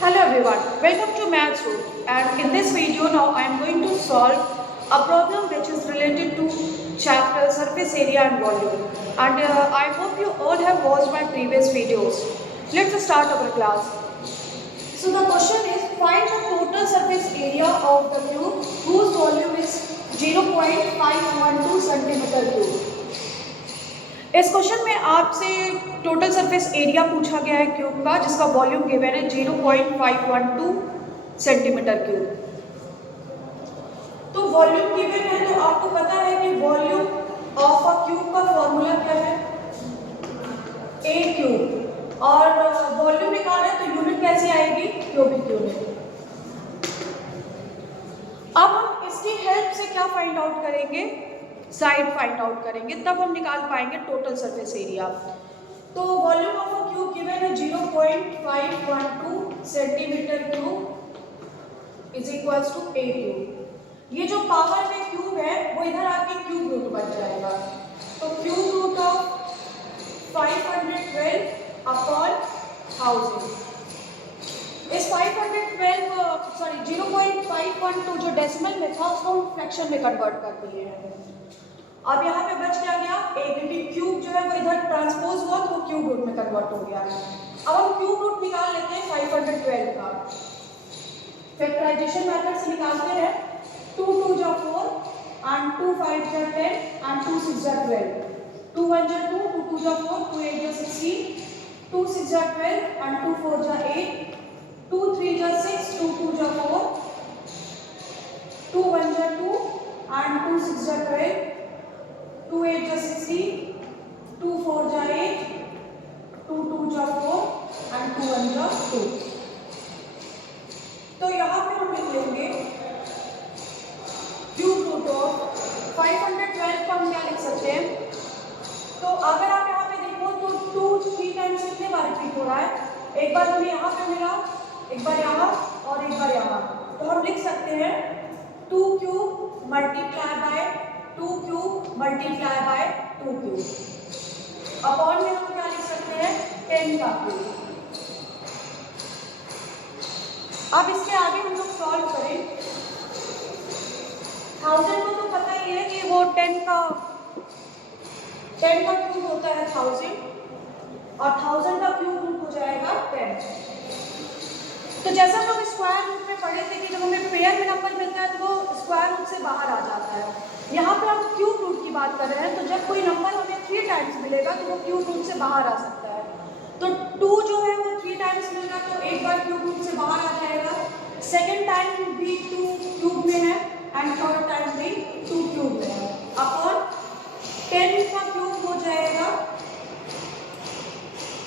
Hello everyone, welcome to Maths Root, and in this video now I am going to solve a problem which is related to chapter surface area and volume, and I hope you all have watched my previous videos. Let's start our class. So the question is, find the total surface area of the cube whose volume is 0.512 centimeter cube. इस question में आपसे total surface area पूछा गया है cube का, जिसका volume given है 0.512 centimetre cube. तो वॉल्यूम गिवन है तो आपको पता है कि वॉल्यूम ऑफ अ क्यूब का फॉर्मूला क्या है, ए क्यूब, और वॉल्यूम निकालना है तो यूनिट कैसे आएगी, क्यूबिक यूनिट। अब हम इसकी हेल्प से क्या फाइंड आउट करेंगे, साइड फाइंड आउट करेंगे, तब हम निकाल पाएंगे टोटल सरफेस एरिया। तो volume of a cube given है 0.512 centimetre cube is equals to a cube. ये जो पावर में क्यूब है वो इधर आके क्यूब रूट बन जाएगा, तो क्यूब रूट ऑफ 512 अपॉन 1000। इस 0.512 जो डेसिमल में था उसको हम फ्रैक्शन में कन्वर्ट कर दिए हैं। अब यहाँ पे बच क्या गया, ए, क्योंकि क्यूब जो है वो इधर ट्रांसपोज हुआ तो वो क्यूब रूट में कन्वर्ट हो गया। अब हम क्यूब रूट निकाल लेते हैं 512 का। फैक्टराइजेशन मेथड से निकालते हैं। 2 2 जा 4 एंड 2 5 जा 10 एंड 2 6 जा 12। 2 1 जा 2, 2 2 जा 4, 2 8 जा 16, 2 6 जा 12 एंड 2 4 जा 8, 2 3 जा 6, 2 2 जा 4, 2 1 जा 2 एंड 2 6 जा 12, 2 8 जा 16, 2 4 जा 8, 2 2 जा 4 एंड 2 1 जा 2। तो यहाँ पे हम लिख लेंगे क्यूब रूट ऑफ 512 का हम क्या लिख सकते हैं। तो अगर आप यहाँ पे देखो तो 2 3 टाइम्स कितने बार रिपीट हो रहा है, एक बार हमें यहाँ पे मिला, एक बार यहाँ और एक बार यहाँ। तो हम लिख सकते हैं 2 cube multiply by 2 cube multiply by 2 cube upon में हम क्या लिख सकते हैं 10 का क्यूब। अब इसके आगे हम लोग सॉल्व करें। 1000 को तो पता ही है कि वो 10 का क्यूब होता है 1000, और 1000 का क्यूब रूट हो जाएगा 10। तो जैसा हम लोग स्क्वायर रूट में पढ़े थे कि जब हमें पेयर में नंबर मिलता है तो वो स्क्वायर रूट से बाहर आ जाता है। यहाँ पे हम क्यूब रूट की बात कर रहे हैं, तो जब कोई नंबर हमें 3 टाइम्स मिलेगा तो वो क्यूब रूट से बाहर आ सकता है। तो 2 जो है वो 3 टाइम्स मिलेगा तो एक बार क्यूब रूट से बाहर आ जाएगा, सेकेंड टाइम भी 2 क्यूब में है एंड थर्ड टाइम भी 2 क्यूब में है, अपॉन 10 का क्यूब हो जाएगा,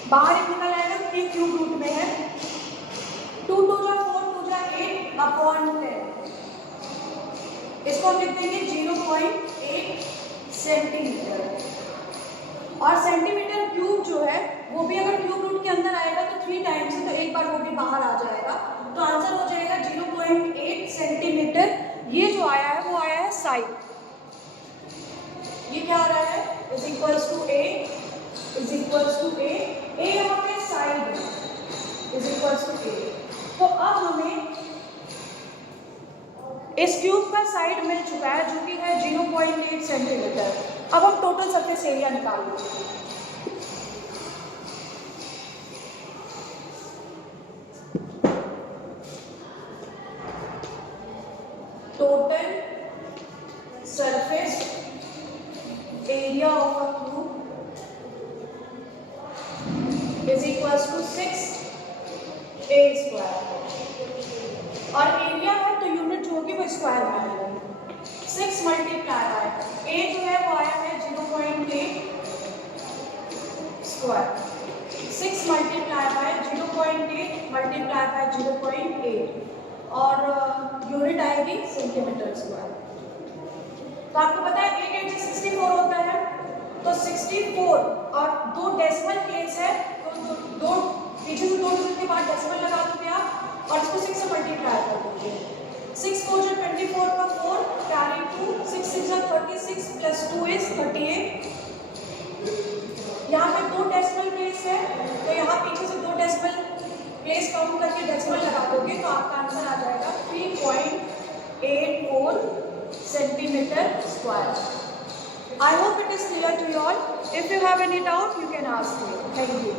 बाहर निकल आएगा 3 क्यूब रूट में है। 2 2 जा 4, 2 जा 8 अपॉन 10। इसको हम लिख देंगे 0.8 सेंटीमीटर। और सेंटीमीटर क्यूब जो है वो भी अगर क्यूब रूट के अंदर आएगा तो 3 टाइम्स है, तो एक बार वो भी बाहर आ जाएगा, तो आंसर हो जाएगा 0.8 सेंटीमीटर। ये जो आया है वो आया है साइड। ये क्या आ रहा है, is equals to A, is equals to A यहाँ पे साइड है, इज इक्वल्स टू ए। तो अब हमें इस क्यूब का साइड मिल चुका है जो कि है 0.8 सेंटीमीटर। अब हम टोटल सरफेस एरिया निकाल लेंगे। Total surface area of a cube is equals to 6a square, और एरिया है तो यूनिट जो होगी वो स्क्वायर में आएगी। 6 मल्टीप्लाई बाय ए जो है वो आया है 0.8 square, 6 multiply by 0.8 multiply by 0.8, और यूनिट आएगी सेंटीमीटर स्क्वायर। तो आपको पता है 8 8 से 64 होता है, तो 64 और 2 डेसिमल प्लेस है, तो दो पीछे से 2 डिजिट के बाद डेसिमल लगा दोगे आप और इसको 6 से मल्टीप्लाई कर दोगे। 6 4 जा 24 का 4 कैरी 2, 6 6 जा 36 प्लस 2 इज 38। यहाँ पे 2 डेसिमल प्लेस है तो यहाँ पीछे से 2 डेसिमल प्लेस काउंट करके डेसिमल लगा दोगे तो आपका आंसर आ जाएगा 3.84 centimetre square. I hope it is clear to you all. If you have any doubt, you can ask me. Thank you.